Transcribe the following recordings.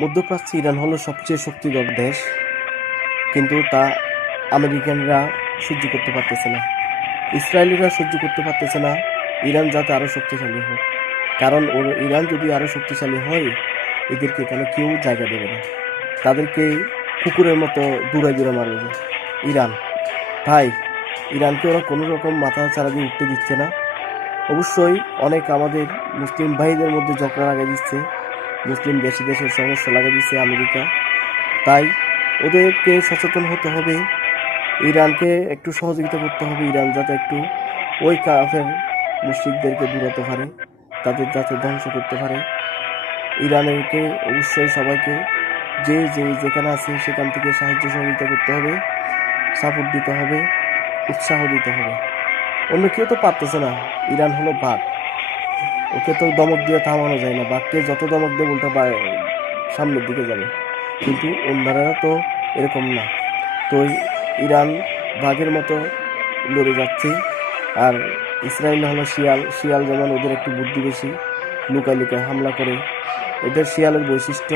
মধ্যপ্রাচ্যে ইরান হলো সবচেয়ে শক্তিধর দেশ, কিন্তু তা আমেরিকানরা সহ্য করতে পারতেছে না, ইসরায়েলিরা সহ্য করতে পারতেছে না ইরান যাতে আরো শক্তিশালী হোক। কারণ ইরান যদি আরো শক্তিশালী হয়, এদেরকে এখানে কেউ জায়গা দেবে না, তাদেরকে কুকুরের মতো দূরে দূরে মারবে ইরান। তাই ইরানকে ওরা কোনো রকম মাথা চারা দিয়ে উঠতে দিচ্ছে না। অবশ্যই অনেক আমাদের মুসলিম ভাইদের মধ্যে ঝগড়া লাগাই দিচ্ছে, মুসলিম দেশে দেশের সমস্যা লাগাই দিচ্ছে আমেরিকা। তাই ওদেরকে সচেতন হতে হবে, ইরানকে একটু সহযোগিতা করতে হবে, ইরান যাতে একটু ওই কাফের মুশরিকদেরকে দূরাতে পারে, তাদের যাতে ধ্বংস করতে পারে। ইরানকে অবশ্যই সবাইকে যে যেখানে আছে সেখান থেকে সাহায্য সহযোগিতা করতে হবে, সাপোর্ট দিতে হবে, উৎসাহ দিতে হবে। অন্য কেউ তো পারতেছে না, ইরান হলো বাঘ, ওকে তো দমক দিয়ে থামানো যায় না, বাঘকে যত দমক দেবে উল্টা সামনের দিকে যাবে। কিন্তু অন্যরা তো এরকম না। তো ইরান বাঘের মতো লড়ে যাচ্ছে, আর ইসরায়েল হলো শিয়াল। শিয়াল যেমন ওদের একটু বুদ্ধি বেশি, লুকায় লুকায় হামলা করে, এদের শিয়ালের বৈশিষ্ট্য।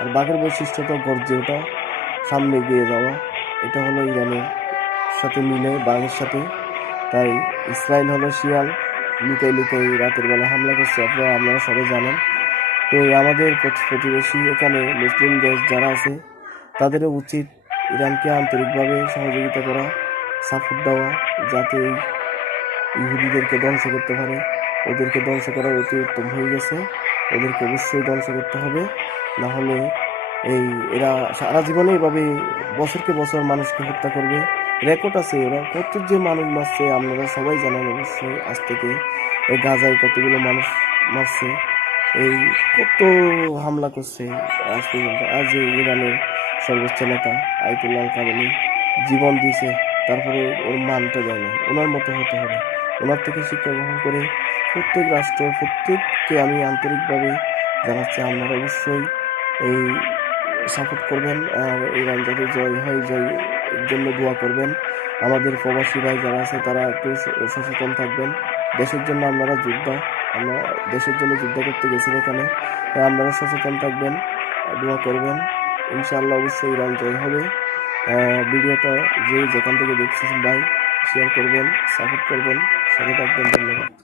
আর বাঘের বৈশিষ্ট্য তো গর্জে ওঠা, সামনে এগিয়ে যাওয়া। এটা হলো ইরানের সাথে মিলে বাঘের সাথে। তাই ইসরায়েল হলো শিয়াল, লুকাই লুকাই রাতের বেলা হামলা করছে, আপনারা সবাই জানেন। তো আমাদের প্রতিবেশী এখানে মুসলিম দেশ যারা আছে, তাদেরও উচিত ইরানকে আন্তরিকভাবে সহযোগিতা করা, সাপোর্ট দেওয়া, যাতে এই ইহুদিদেরকে ধ্বংস করতে পারে। ওদেরকে ধ্বংস করা অতি উত্তম হয়ে গেছে, ওদেরকে অবশ্যই ধ্বংস করতে হবে। না হলে এরা সারা জীবনে এভাবে বছরকে বছর মানুষকে হত্যা করবে। রেকর্ড আছে, ওরা কত যে মানুষ মারছে আপনারা সবাই জানেন অবশ্যই। আজ থেকে এই গাজায় কতগুলো মানুষ মারছে, কত হামলা করছে আজ পর্যন্ত। আজ ইরানের সর্বোচ্চ নেতা আয়াতুল্লাহ আল খামেনি জীবন দিয়েছে, তারপরে ওর মানটা যায় না। ওনার মতো হতে হবে, ওনার থেকে শিক্ষা গ্রহণ করে প্রত্যেক রাষ্ট্র, প্রত্যেককে আমি আন্তরিকভাবে জানাচ্ছি, আপনারা অবশ্যই সাপোর্ট করবেন। আর ইরান যাতে জয় হয়, জয়ের জন্য দোয়া করবেন। আমাদের প্রবাসী ভাই যারা আছে তারা একটু সচেতন থাকবেন। দেশের জন্য আপনারা আমরা দেশের জন্য যুদ্ধ করতে গেছি এখানে, তাই আপনারা সচেতন থাকবেন, দোয়া করবেন। ইনশাআল্লাহ অবশ্যই ইরান জয় হবে। ভিডিওটা যেখান থেকে দেখছেন ভাই শেয়ার করবেন, সাপোর্ট করবেন, সাথে থাকবেন। ধন্যবাদ।